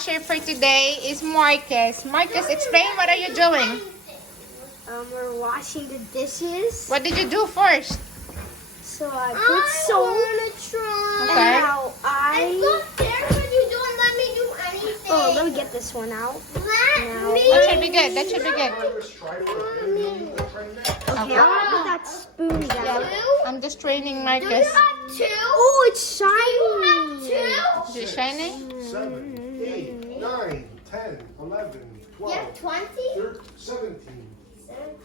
For today is Marcus. Marcus, explain what are you doing? We're washing the dishes. What did you do first? So I put soap. Okay. And now I'm so scared when you don't let me do anything. Oh, let me get this one out. Let me. That should be good. That should be good. Okay, I'm gonna put that spoon down. I'm just training Do you Marcus. have two? Oh, it's shiny. Do you have Is two? it shiny? 7, 8, 9, 10, 11, You 12, have 20? 13, 17.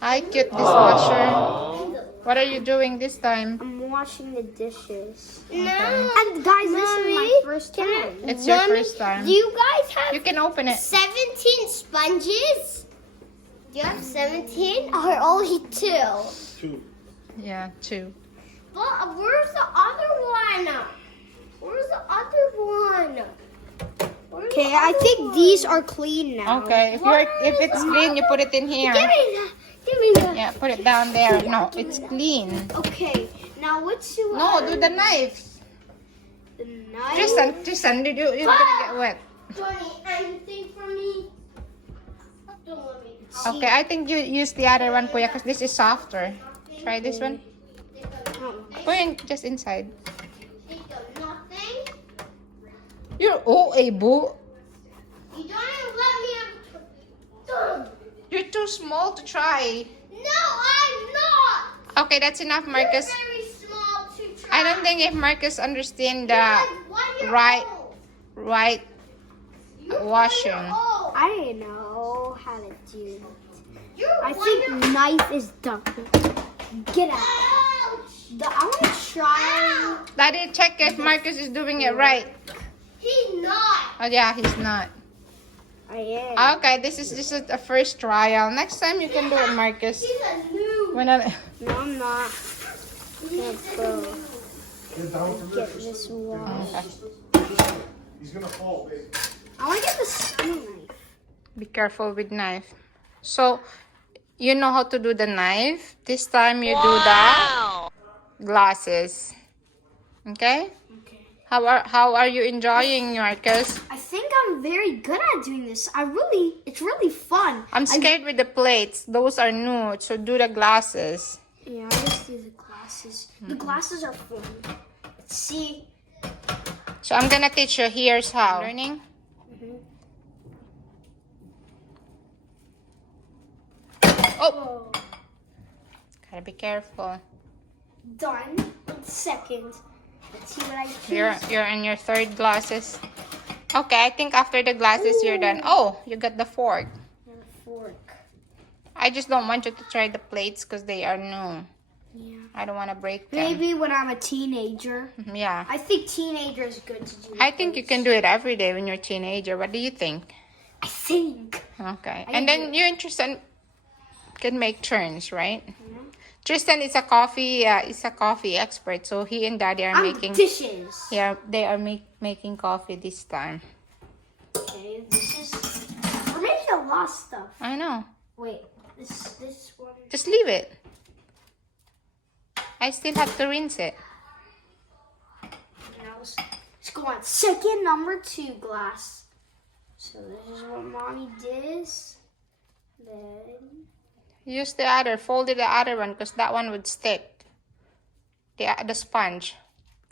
Hi, cute dishwasher. What are you doing this time? I'm washing the dishes. No. And guys, this is my first time. It's your first time. Do you guys have You can open it. 17 sponges? Do you have 17 or only 2? 2. Yeah, 2. But where's the other one? Where's the other one? Where's Okay, the I other think one? these are clean now. Okay, if it's clean, you put it in here. Give me that. Give me that. Yeah, put it down there. No, it's clean. Okay, now what's your No, do the knife. the knife? Tristan, you're gonna get wet. Johnny, anything for me? Don't let me. Okay, I think you use the other one, Kuya, because this is softer. Try this one. Put it just inside. Think of nothing. You're OA, boo. You don't even let me have. You're too small to try. No, I'm not. Okay, that's enough, Marcus. You're very small to try. I don't think if Marcus understand You're the like 1 year right old. right You're 1 washing. year old. I know how to do that. You're I 1 think year knife is done. Get out. Ouch. I want to try. Daddy, check if Marcus is doing it right. He's not. Oh yeah, he's not. I am. Okay, this is just a first trial. Next time you can do it, Marcus. He's a noob. When I, No, I'm not. Let's go. Get down from Get there. this wash. He's gonna fall. Wait. I want to get the spoon knife. be careful with knife. So, you know how to do the knife. This time you do the glasses. Okay? Okay. How are you enjoying, Marcus? I think I'm very good at doing this. It's really fun. I'm scared with the plates. Those are new. So do the glasses. Yeah, I just do the glasses. The glasses are fun. Let's see. So I'm gonna teach you. Here's how. Learning. Oh, Oh, gotta be careful. done. 1 second. Let's see what I choose. You're in your third glasses. Okay, I think after the glasses you're done. Oh, you got the fork. And a fork. I just don't want you to try the plates because they are new. Yeah. I don't want to break them. Maybe when I'm a teenager. Yeah. I think teenager is good to do. I think you can do it every day when you're a teenager. What do you think? I think. Okay. I And then do. you and Tristan can make turns, right? Tristan is a coffee expert, so he and Daddy are I'm making. dishes. Yeah, they are making coffee this time. Okay, this is. We're making a lot of stuff. I know. Wait, this one. Just leave it. I still have to rinse it. Now let's go on second number 2 glass. So this is what mommy did. Then Use the other, folded the other one because that one would stick. The sponge.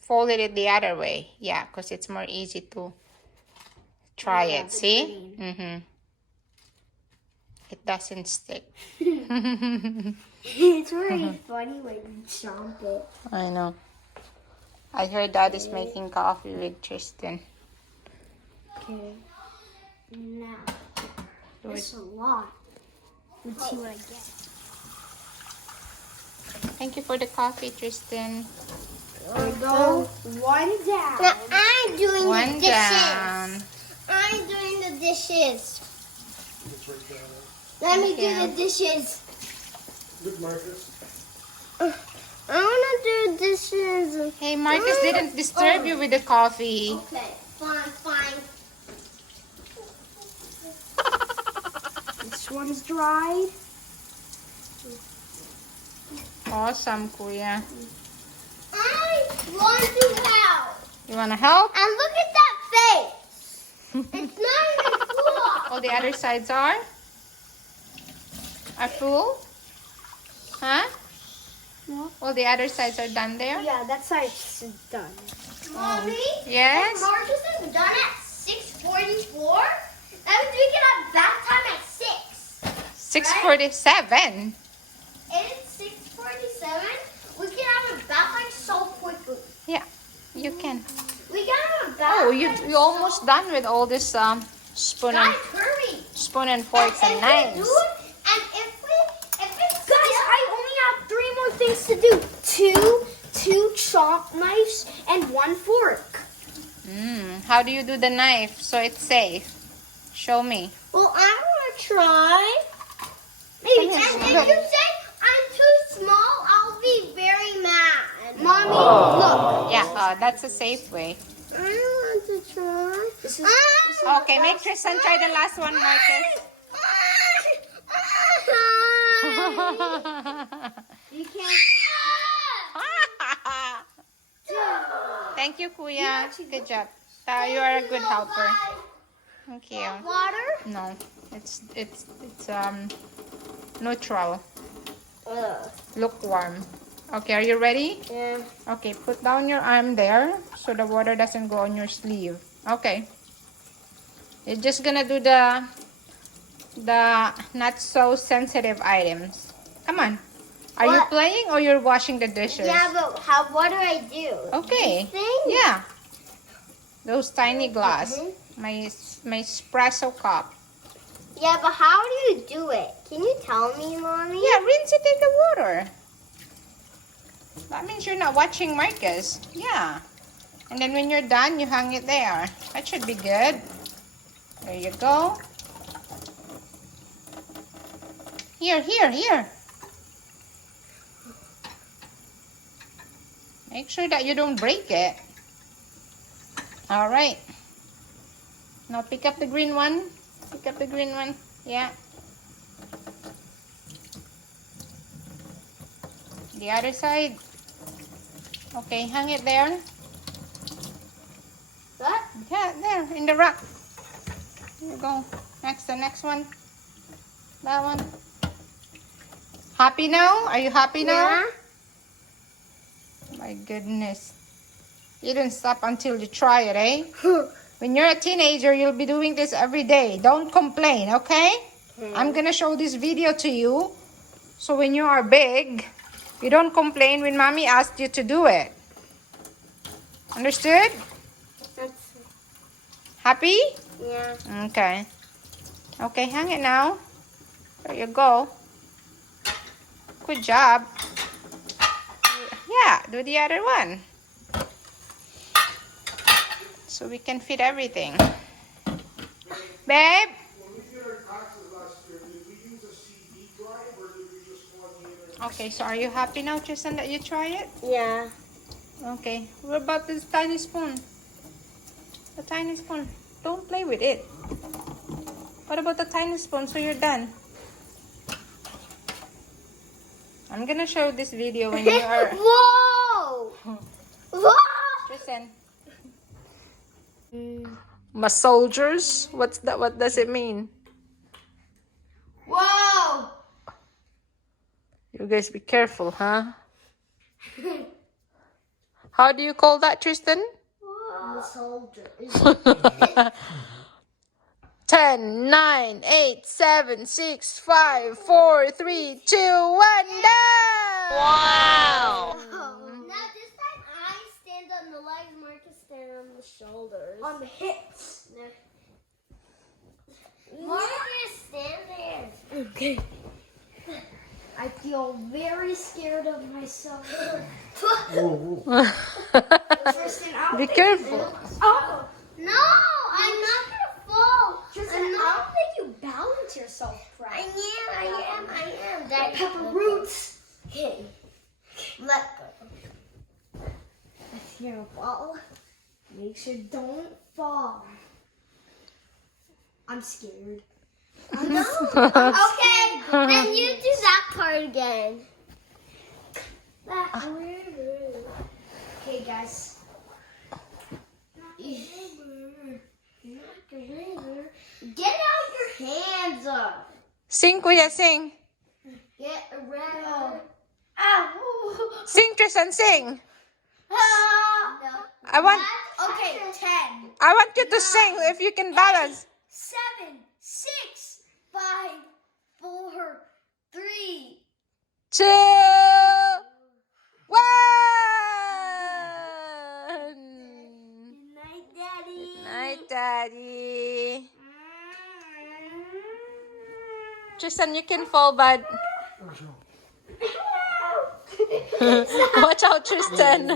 Folded it the other way. Yeah, because it's more easy to try Yeah, it. the See? green. Mm-hmm. It doesn't stick. it's really funny when you chomp it. I know. I heard Dad is making coffee with Tristan. Okay. Now, Do it's it. a lot. Let's see what I get. Thank you for the coffee, Tristan. There we go. 1 down. Now I'm doing One the dishes. down. I'm doing the dishes. It's right there. Let me Okay. do the dishes. Good, Marcus. I want to do dishes. Hey, Marcus didn't disturb you with the coffee. Okay, fine. This one's dried. Awesome, Kuya. I want to help. You wanna help? And look at that face. It's not the other sides are full? Huh? No. All the other sides are done there? Yeah, that side's done. Mommy? Yes? If Marcus is done at 6:44, that means we can have bath time at 6. 6:47. It's 6:47. We can have a bath like so quickly. Yeah, you can. We can have a bath. Oh, you almost done with all this spoon and Guys, hurry. forks and If we knives. do it, and if it's Guys, I only have 3 more things to do. Two chop knives and 1 fork. How do you do the knife so it's safe? Show me. well, I want to try. Maybe. Come And here, if you say I'm too small, I'll be very mad. Mommy, look. Yeah, that's a safe way. I want to try. This is Okay, make Tristan try the last one, Marcus. you can't. Thank you, Kuya. Good job. You are a good helper. Thank you. Water? No, it's neutral, lukewarm. Okay, are you ready? Yeah. Okay, put down your arm there so the water doesn't go on your sleeve. Okay. You're just gonna do the not so sensitive items. Come on. Are you What? playing or you're washing the dishes? Yeah, but what do I do? Okay. These things? Yeah. Those tiny glass. My espresso cup. Yeah, but how do you do it? Can you tell me, Mommy? Yeah, rinse it in the water. That means you're not watching Marcus. Yeah. And then when you're done, you hang it there. That should be good. There you go. Here. Make sure that you don't break it. All right. Now pick up the green one. Pick up the green one. Yeah. The other side. Okay, hang it there. What? Yeah, there, in the rack. Here you go. The next one. That one. Happy now? Are you happy now? Yeah. My goodness. You don't stop until you try it, eh? When you're a teenager, you'll be doing this every day. Don't complain, okay? I'm gonna show this video to you. So when you are big, you don't complain when mommy asked you to do it. Understood? Happy? Yeah. Okay. Okay, hang it now. There you go. Good job. Yeah, do the other one. So we can fit everything. Babe? Okay, so are you happy now, Tristan, that you try it? Yeah. Okay. What about this tiny spoon? The tiny spoon. Don't play with it. What about the tiny spoon so you're done? I'm gonna show this video when you are... Whoa! Whoa! Tristan. My soldiers? What's that? What does it mean? Whoa! You guys be careful, huh? How do you call that, Tristan? The soldiers. 10, 9, 8, 7, 6, 5, 4, 3, 2, 1, done! Wow! Now this time I stand on the legs, Marcus stand on the shoulders. On the hips. Marcus, stand there. Okay. I feel very scared of myself. Be careful. Oh, No, I'm not gonna fall. Tristan, I'm I not. don't think you balance yourself I right. am. That Pepper roots. Okay. Let go. If you're a ball, make sure don't fall. I'm scared. No. Okay, then you do that part again. Okay, guys. Get out your Sing, Kuya, sing. Get around. Sing, Tristan, sing. No. I want Okay, 10, you to sing if you can balance. 7, 6, 5, 4, 3. 2, 1. Good night, Daddy. Night, Daddy. Tristan, you can fall, bud. Watch out, Tristan.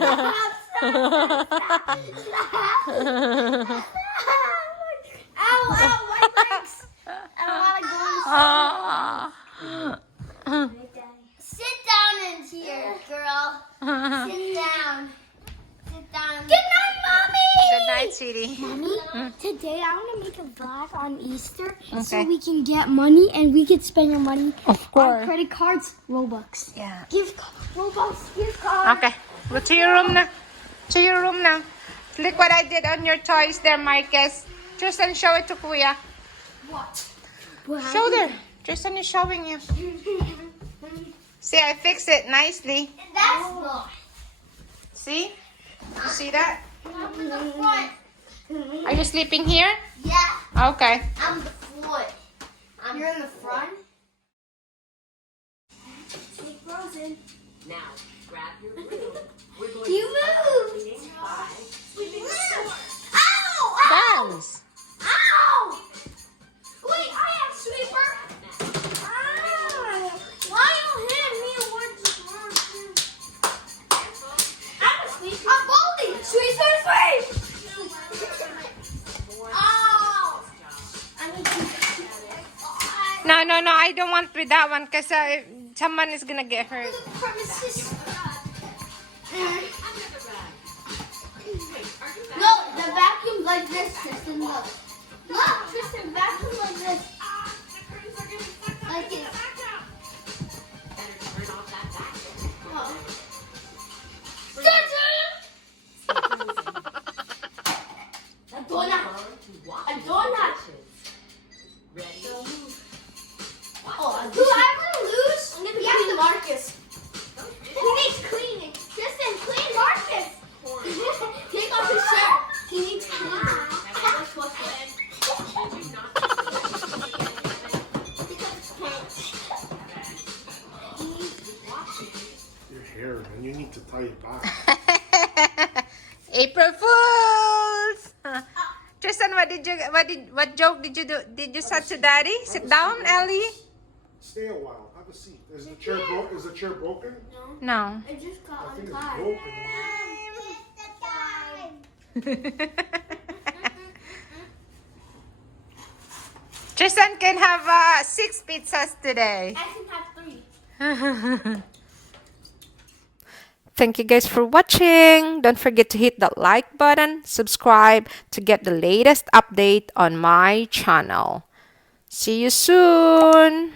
Ow, my legs. I don't want to go Ah. Sit down in here, girl. Sit down. Sit down. Good night, Mommy. Good night, sweetie. Mommy, today I want to make a vlog on Easter so Okay. we can get money and we can spend your money Of course. on credit cards, Robux. Yeah. Robux, gift card. Okay. Go to your room now. To your room now. Look what I did on your toys there, Marcus. Tristan, show it to Kuya. What? Show there. Tristan is showing you. See, I fixed it nicely. That's not. See? You see that? I'm in the front. Are you sleeping here? Yeah, Okay. I'm the front. You're in the front? Take frozen. Now, grab your broom. We're going You to start moved. cleaning by sweeping the floor. Ow! Ow! Dance. Ow! Wait, I have sweeper. Ow! Why you hit me? I'm a sweeper. I'm Baldy. Sweep, sweep, sweep. Ow! I need to. No, no, no. I don't want with that one because someone is going to get hurt. Premises. No, the vacuum's like this, Tristan. Look. Look, Tristan, vacuum like this. Like it. Turn off that vacuum. A donut. A donut. Ready? Oh, do I ever lose? I'm gonna be Marcus. He needs cleaning. Tristan, clean Marcus. Take off his shirt. He needs cleaning. Your hair, man. You need to tie it back. April Fools! Tristan, what joke did you do? Did you say to Daddy? Sit down, Ellie. Stay a while. Have a seat. Is the chair broken? No. I just got I think it's untied. broken. Tristan can have 6 pizzas today. I can have 3. Thank you guys for watching. Don't forget to hit that like button, subscribe to get the latest update on my channel. See you soon.